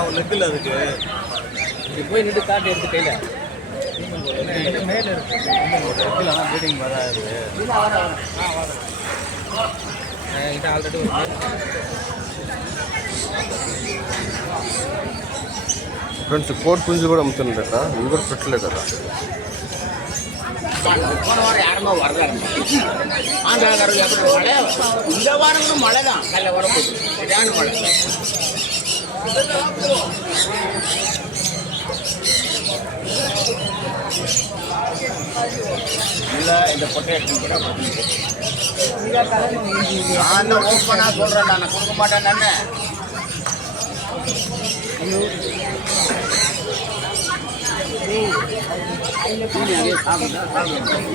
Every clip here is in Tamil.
ஒரு லெக்கில் அதுக்கு இப்படி போய் நின்று காட்டு எடுத்து கையில் மேலே இருக்கு ப்ரீடிங் வராது என்கிட்ட ஆல்ரெடி ఫ్రెండ్స్ కోట్ పుంజు కూడా అమ్ముతుండట ఇవి కూడా పెట్టలేదు కదా போன வாரம் யாருமே வரல மழை இந்த வாரம் மழை தான் நல்ல வரப்போகுது சரியான மழை இல்லை இந்த பொட்டேஷன் கூட நான் தான் ஓப்பனாக சொல்கிறேன் நான் கொடுக்க மாட்டேன் நானே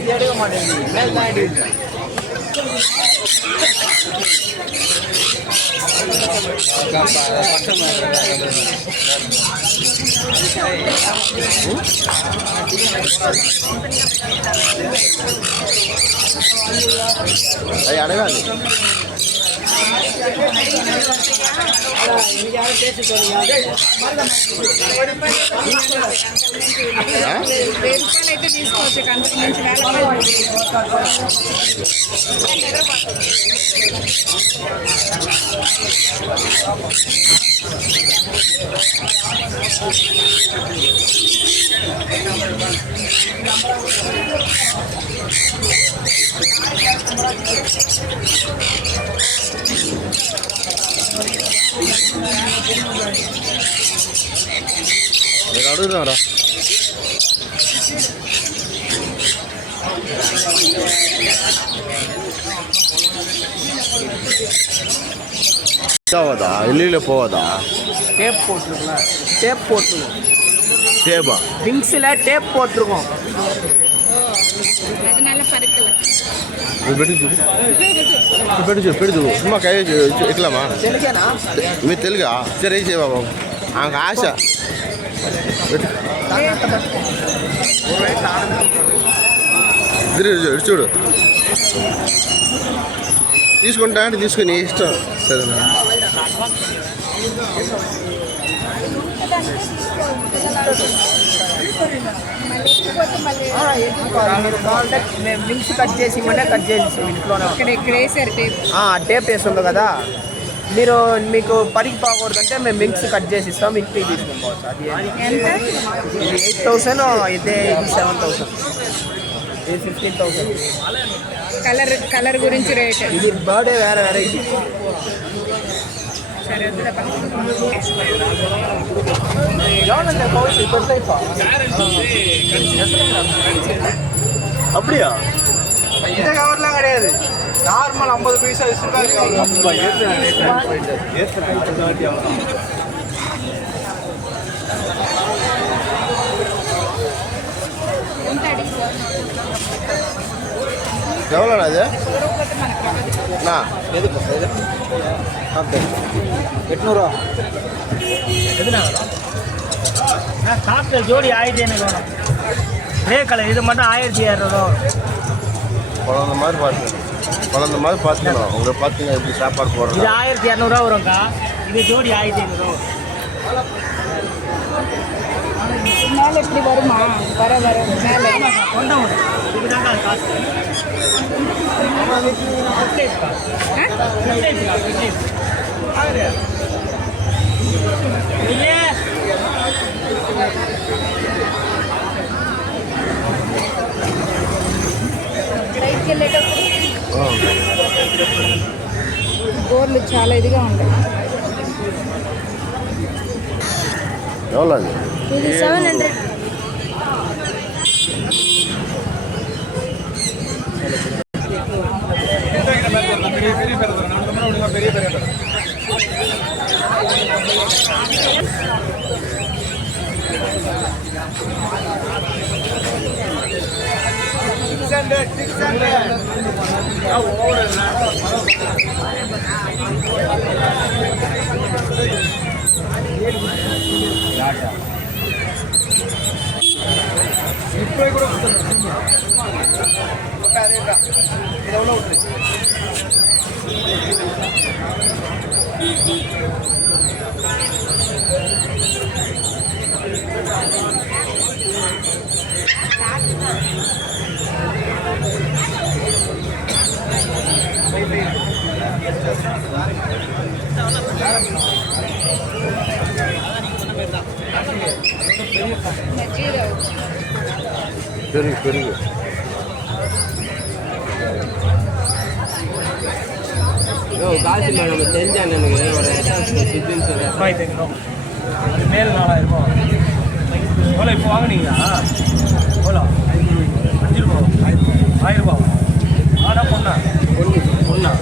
எடுக்க மாட்டேன் மேல் தான் எடுக்கிறேன் అవి అడగాలి అయితే తీసుకోవచ్చు అంతకు మించి నేను అడుగుతారా போவதா வெளியில போவதா டேப் போட்டிருக்கோம் டேப் போட்டிருக்கோம் டேபா விங்ஸில் டேப் போட்டிருக்கோம் அதனால பறக்கல పెట్టి చూడు పెట్టి చూడు పెట్టి చూడు సుమ్మా కై ఎట్లమ్మా తెలుగేనా మీరు తెలుగా సరే వేసే బాబు ఆమెకు ఆశ చూడు తీసుకుంటా అంటే తీసుకుని ఇష్టం సరేనా మేము వింగ్స్ కట్ చేసి ఇవ్వమంటే కట్ చేసి ఇంట్లోనే టేప్ వేస్తుందో కదా మీరు మీకు పరికి పోకూడదంటే మేము వింగ్స్ కట్ చేసి ఇస్తాం ఇంటికి తీసుకొని పోవచ్చు అది ఇది 8,000 అయితే ఇది 7,000 ఇది 15,000 కలర్ గురించి రేట్ ఇది బర్త్డే వేరే వెరైటీ அப்படியா இந்த கவர்லாம் கிடையாது நார்மல் 50 பைசா எவ்வளோண்ணா அது அண்ணா எதுக்கு ஓகே 800 எதுனா சாப்பிட்ட ஜோடி 1500 வரும் ரே கலர் இது மட்டும் 1600 குழந்த மாதிரி பார்த்துக்கணும் உங்களை பார்த்தீங்க எப்படி சாப்பாடு போடுறோம் இது 1200 வரும்க்கா இது ஜோடி 1500 மேலே எப்படி வருமா வர மேலே கொண்டா வரும் இதுதாங்க காசு రైట్కి వెళ్ళేటప్పుడు గోర్లు చాలా ఇదిగా ఉంటాయి எவ்வளோ அது ఇది 700 600 இதை உள்ள விட்டுரு. பெருகு பெருகு காசு நம்ம தெரிஞ்ச அண்ணனுக்கு ஒரு சித்தின்னு சொல்ல அது மேல் 4000 ரூபா எவ்வளோ இப்போ வாங்கினீங்களா எவ்வளோ 5 ரூபா 1000 ரூபா ஆனா பொண்ணா பொண்ணா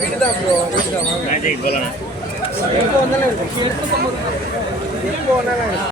வீடுதான் ப்ரோ வீடுதான் எப்போ வந்தாலும் எப்போ வந்தாலும்